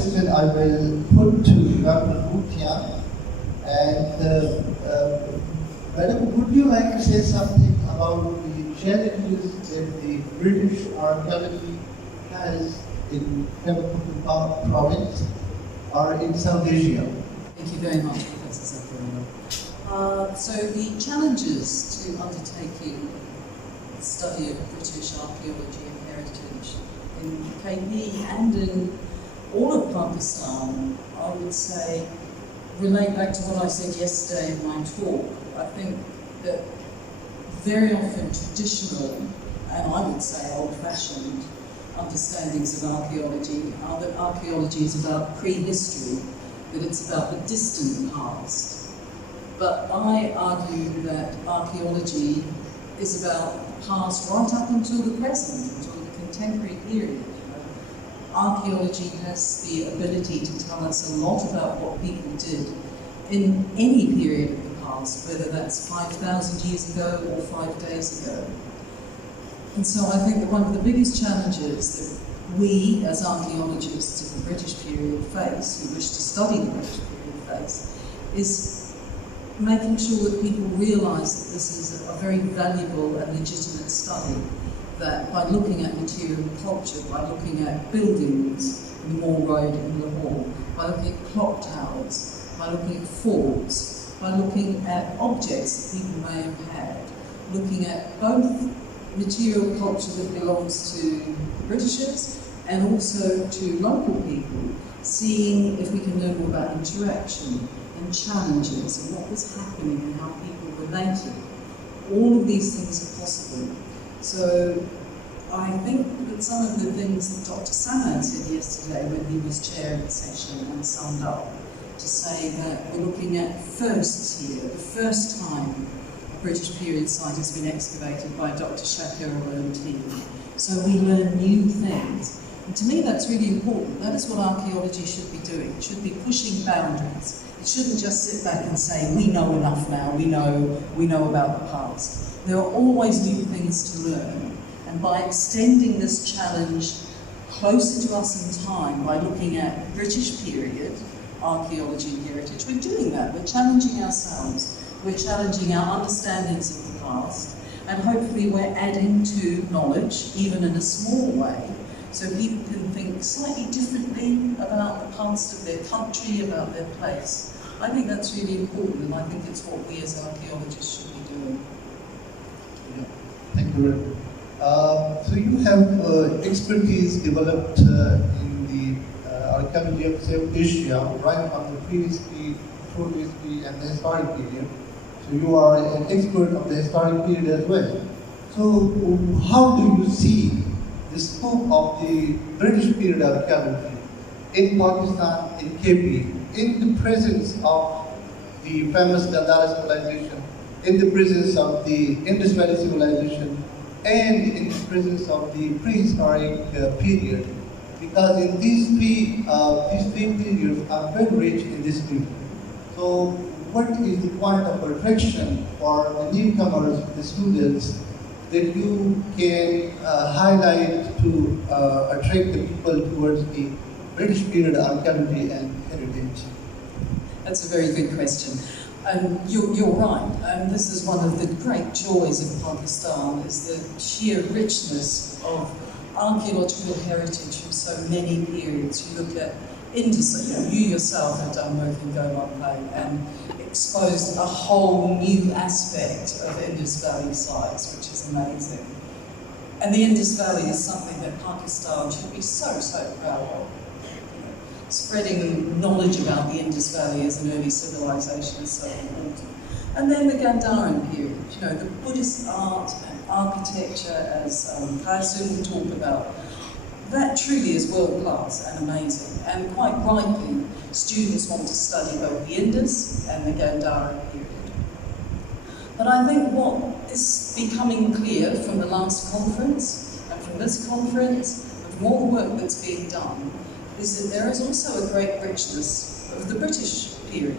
question I will put to Dr. Bhutia. And Madam, would you like to say something about the challenges that the British archaeology has in Khyber province or in South Asia? Thank you very much, Professor Zakaria. So the challenges to undertaking the study of British archaeology and heritage in KP and in all of Pakistan, I would say, relate back to what I said yesterday in my talk. I think that very often traditional, and I would say old-fashioned, understandings of archaeology are that archaeology is about prehistory, that it's about the distant past. But I argue that archaeology is about the past right up until the present, until the contemporary period. Archaeology has the ability to tell us a lot about what people did in any period of the past, whether that's 5,000 years ago or 5 days ago. And so I think that one of the biggest challenges that we as archaeologists of the British period face, who wish to study the British period face, is making sure that people realise that this is a very valuable and legitimate study, that by looking at material culture, by looking at buildings, the Moor Road in Lahore, by looking at clock towers, by looking at forts, by looking at objects that people may have had, looking at both material culture that belongs to the Britishers and also to local people, seeing if we can learn more about interaction and challenges and what was happening and how people related. All of these things are possible. So I think that some of the things that Dr. Samad said yesterday when he was chair of the session and summed up, to say that we're looking at firsts here, the first time a British period site has been excavated by Dr. Shapiro and team. So we learn new things. And to me that's really important. That is what archaeology should be doing. It should be pushing boundaries. It shouldn't just sit back and say, we know enough now, we know about the past. There are always new things to learn. And by extending this challenge closer to us in time, by looking at British period archaeology and heritage, we're doing that. We're challenging ourselves. We're challenging our understandings of the past. And hopefully we're adding to knowledge, even in a small way, so people can think slightly differently about the past of their country, about their place. I think that's really important, and I think it's what we as archaeologists should be doing. Yeah. Thank you very much. So you have expertise developed in the archaeology of South Asia, right from the prehistory, proto-history, and the historic period. So you are an expert of the historic period as well. So how do you see the scope of the British period archaeology in Pakistan, in KP, in the presence of the famous Gandhara civilization, in the presence of the Indus Valley civilization, and in the presence of the prehistoric period? Because in these three periods are very rich in this period. So what is the point of attraction for the newcomers, the students, that you can highlight to attract the people towards the British period archaeology and heritage? That's a very good question. You're right. This is one of the great joys of Pakistan, is the sheer richness of archaeological heritage from so many periods. You look at Indus, you yourself have done work in Gomarpay and exposed a whole new aspect of Indus Valley sites, which is amazing. And the Indus Valley is something that Pakistan should be so proud of. Spreading knowledge about the Indus Valley as an early civilization is so important. And then the Gandharan period, the Buddhist art and architecture, as Kaisun will talk about, that truly is world class and amazing. And quite rightly, students want to study both the Indus and the Gandhara period. But I think what is becoming clear from the last conference and from this conference, and from all the work that's being done, is that there is also a great richness of the British period.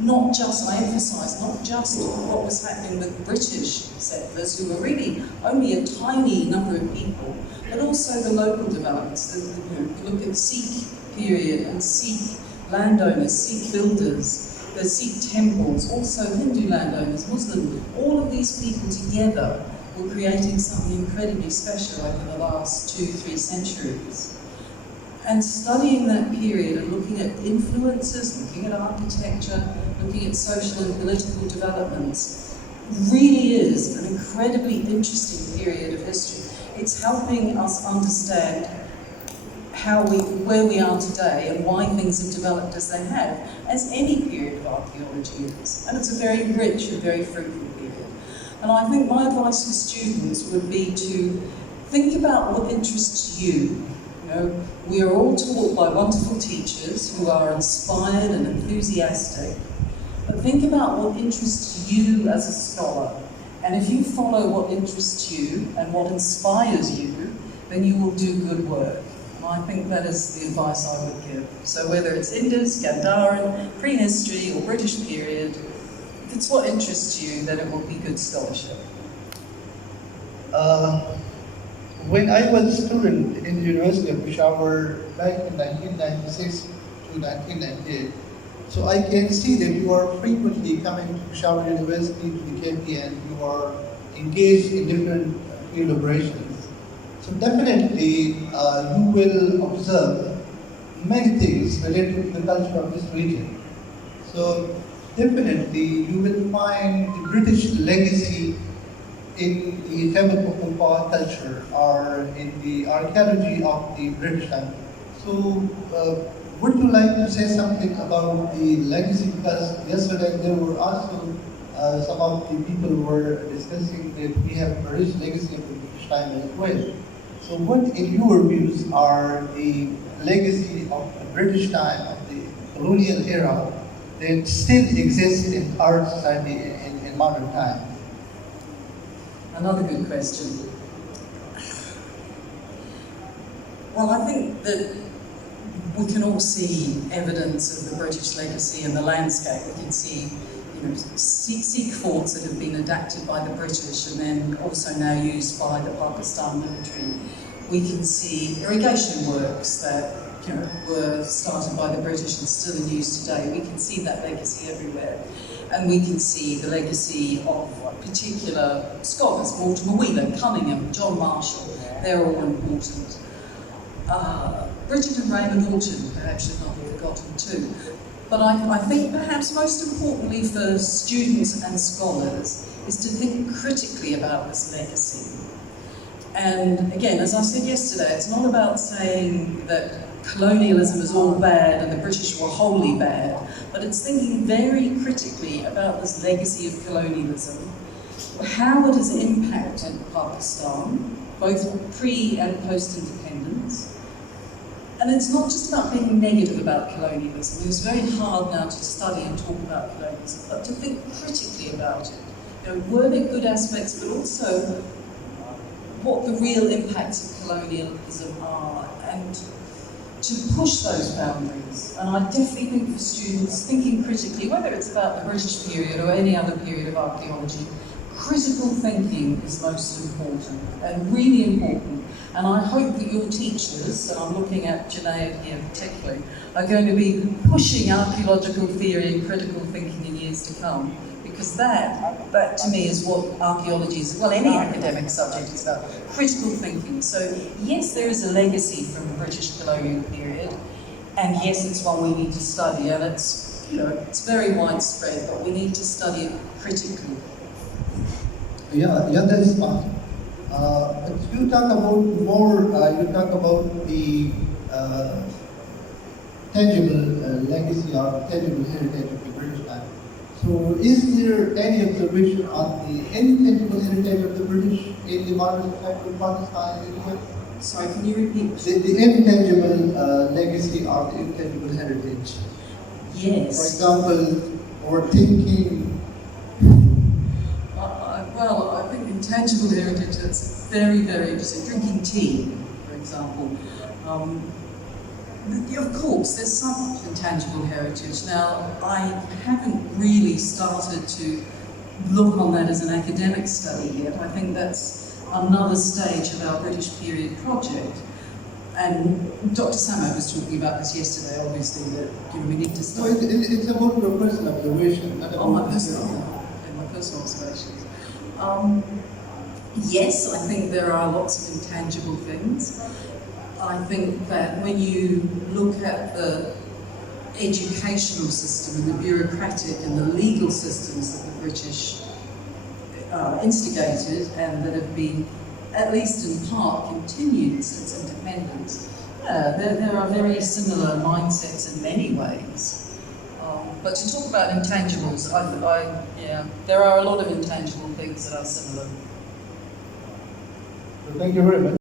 Not just, I emphasise, not just what was happening with British settlers, who were really only a tiny number of people, but also the local developments. You look at Sikh period and Sikh landowners, Sikh builders, the Sikh temples, also Hindu landowners, Muslim, all of these people together were creating something incredibly special over the last 2-3 centuries. And studying that period and looking at influences, looking at architecture, looking at social and political developments, really is an incredibly interesting period of history. It's helping us understand where we are today and why things have developed as they have, as any period of archaeology is. And it's a very rich and very fruitful period. And I think my advice to students would be to think about what interests you. You know, we are all taught by wonderful teachers who are inspired and enthusiastic, but think about what interests you as a scholar. And if you follow what interests you and what inspires you, then you will do good work. And I think that is the advice I would give. So whether it's Indus, Gandharan, prehistory or British period, if it's what interests you, then it will be good scholarship. When I was a student in the University of Peshawar back in 1996 to 1998, so I can see that you are frequently coming to Peshawar University, to the KP, and you are engaged in different field operations. So definitely you will observe many things related to the culture of this region. So definitely you will find the British legacy in the Khyber culture or in the archaeology of the British time. So would you like to say something about the legacy? Because yesterday there were also some of the people were discussing that we have a rich legacy of the British time as well. So what in your views are the legacy of the British time, of the colonial era, that still exists in our society in modern times? Another good question. Well, I think that we can all see evidence of the British legacy in the landscape. We can see, Sikh forts that have been adapted by the British and then also now used by the Pakistan military. We can see irrigation works that were started by the British and still in use today. We can see that legacy everywhere. And we can see the legacy of particular scholars, Mortimer Wheeler, Cunningham, John Marshall. They're all important. Richard and Raymond Orton perhaps should not be forgotten too. But I think perhaps most importantly for students and scholars is to think critically about this legacy. And again, as I said yesterday, it's not about saying that colonialism is all bad and the British were wholly bad, but it's thinking very critically about this legacy of colonialism, how it has impacted Pakistan, both pre and post-independence. And it's not just about being negative about colonialism. It's very hard now to study and talk about colonialism, but to think critically about it. Were there good aspects, but also what the real impacts of colonialism are, and to push those boundaries. And I definitely think for students thinking critically, whether it's about the British period or any other period of archaeology, critical thinking is most important and really important. And I hope that your teachers, and I'm looking at Junaid here particularly, are going to be pushing archaeological theory and critical thinking in years to come. Because that to me is what archaeology is, well, any academic subject is about, critical thinking. So yes, there is a legacy from the British colonial period, and yes, it's one we need to study, and it's, it's very widespread, but we need to study it critically. Yeah, that's fine. But you talk about more, you talk about the tangible legacy or tangible heritage of the British time. So is there any observation on the intangible heritage of the British in the modern society of Pakistan anyway? Sorry, can you repeat? The intangible legacy or the intangible heritage. Yes. For example, or thinking. Well, I think intangible heritage, that's very, very interesting. Drinking tea, for example. Of course, there's some intangible heritage. Now, I haven't really started to look on that as an academic study yet. I think that's another stage of our British period project. And Dr. Samo was talking about this yesterday, obviously, that we need to So start. it's about your personal observation, not about My personal observations. Yes, I think there are lots of intangible things. I think that when you look at the educational system and the bureaucratic and the legal systems that the British instigated and that have been, at least in part, continued since independence, there are very similar mindsets in many ways. But to talk about intangibles, there are a lot of intangible things that are similar. Thank you very much.